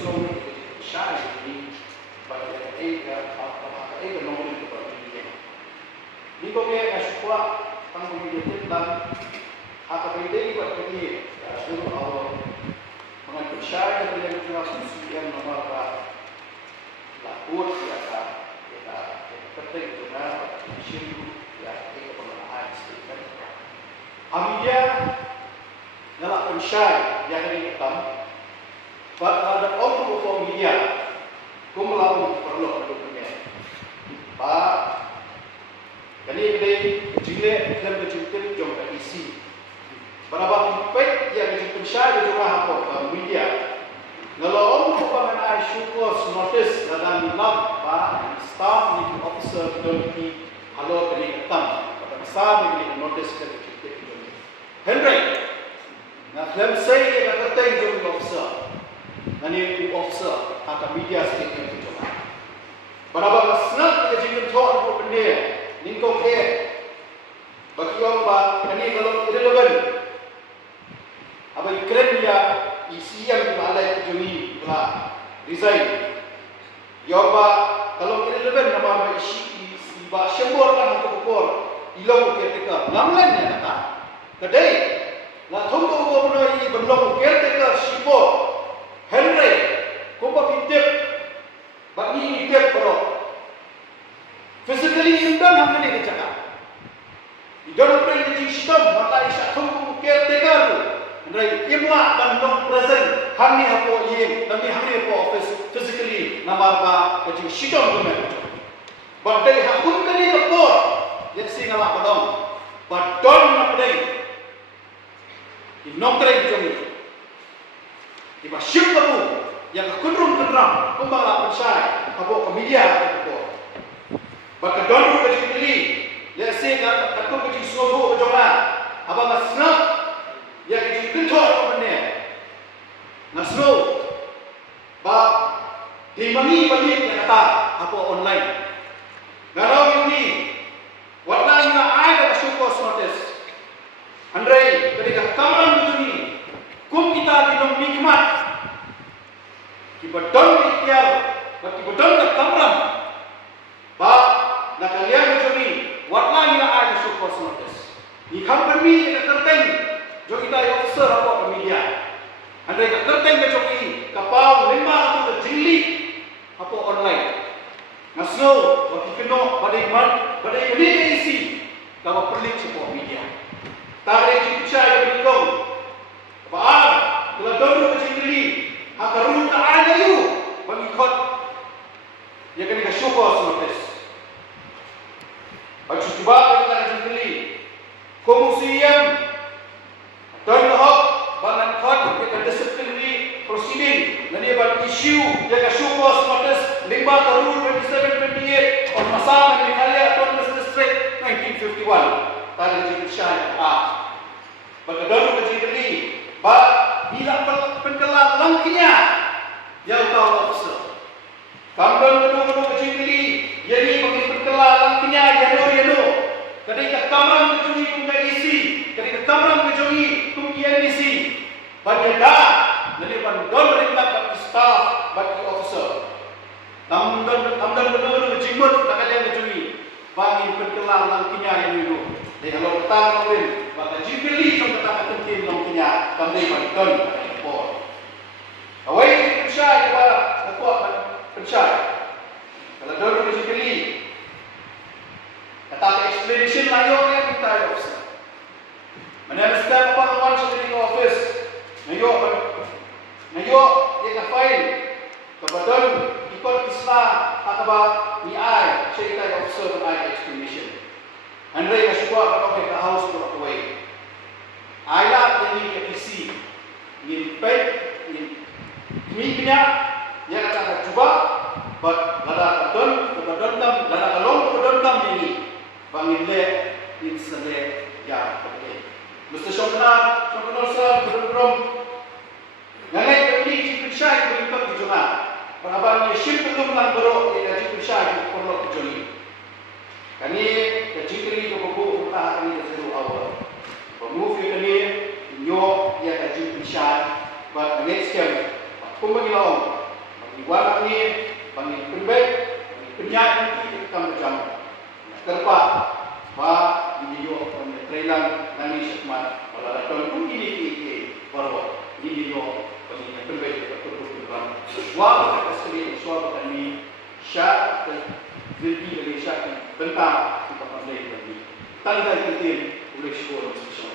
snow shine ni pada apa nomor itu pada ini. Ni kau dia asukwa tanggung dia dan apa benda buat ini dulu awal mengenai shine yang kita susun yang nomor lapor biasa kita penting juga isu ya itu pengenalan sedikit. Amia dalam shine yang hitam. Pada orang media, kumlaun perlu dunia. Pak, kali ini jile dalam kejutan jom isi. Berapa pet yang kejutan saya juga apa media. Kalau orang mengenai syukur notice dalam lab pak staff ni officer doni halo kali ketam. Pada staff ni notice kejutan jom. Henry, nak dalam saya nak kata jom officer. Nani officer atau media statement itu cuma. Berapa senang kita jengkel tuan untuk benda ni kau ke? Bagi orang bah, nani kalau irrelevant. Apa iklan dia isi yang dimalai kejuni telah resign. Yang bah kalau irrelevant nama isi bah syembur kan untuk ukur ilang caretaker. Ngamlan ya kata. Kedai, nak tunggu gubernur ini belum caretaker syembur. Henry, kau berfitip, bagi fitip bro. Physically indah hamil ni cakap. Idola pernah jadi sistem, maka isyak tunggu caretaker tu. Henry, imla dan non present, hamil apa ini, dan hamil apa office physically nama apa jadi sistem tu macam. Badai hakun kali kepor, yang singalah padam. Badon nak badai, inom terai jadi. Di masyarakat kamu yang kundrum keram pembalap pensai, apa media apa. Bahkan dulu kerja kiri, ya saya kat kerja suatu kejoran, apa masnap yang kerja kentor apa benda, nasro, bah di mana balik yang kata apa online, kalau ini, warna yang ada syukur notice, Andre ketika kamu begini. Kum kita tidak nikmat, kita don ikhtiar, kita don ketamram, bah nak kalian macam ni, warna ina ada syukur notice. Di company kita terteng, jo kita officer apa media, anda kita terteng ke joki, kapal lima atau kejili apa online. Nasno, waktu kena pada ini isi, kalau perlu support media. Tarik kita yang berikut. Baal, kalau dulu kecil kiri, akan ruta ada you bagi kot. Yang kena syukur notice. Bagi cuba kita kecil kiri, komusiam dan hak banan kot kita disciplinary proceeding. Nanti bagi isu yang syukur notice 5 tahun 2728 on masa yang kali atau district 1951. Tadi kita syah bagi dulu kecil kiri. Bila pengelar langkinya yang tahu officer. Kamdan kedua kecil kiri, jadi bagi pengelar langkinya yano. Ketika kamram kecuri kumpai isi, ketika kamram kecuri kumpai isi, bagi dah, jadi bandon ringkat bagi staff, bagi officer. Kamdan kedua kecil mut nak kalian kecuri, bagi pengelar langkinya yano. Jadi kalau kita ngawin, maka jibili trong kata ketentin langkinya kami bandon impor. Awai pensai kepada kuat pensai. Kalau dulu jibili, kata explanation layo yang kita officer. Mana setiap pengawan security office, nayo yang file kepada ikut Islam atau ni ai cerita officer ai explanation. Andre kasihkuat kalau mereka house block away. Ayat ini isi, ini pet, ini minya yang akan cuba, but lada kadon lada kalong ini bangin le insale ya penting. Mesti syokna sah berum. Nganai ini cipisai berlipat dijuna. Berapa ni ship belum lang bero ini cipisai perlu dijuni. Kani kecikri tu buku kita kani sesuatu awal. Pemufik kani nyo ya kecik pisah, but next time, pun bagi lawan. Iwan ni, panggil penbaik, penyanyi kita macam kerpa, video trailer nani sekmat, malah tahun pun ini baru video panggil penbaik program. Suara kasih suara kami syak jadi dari syak tentang kita pandai lagi. Tanda penting oleh sekolah.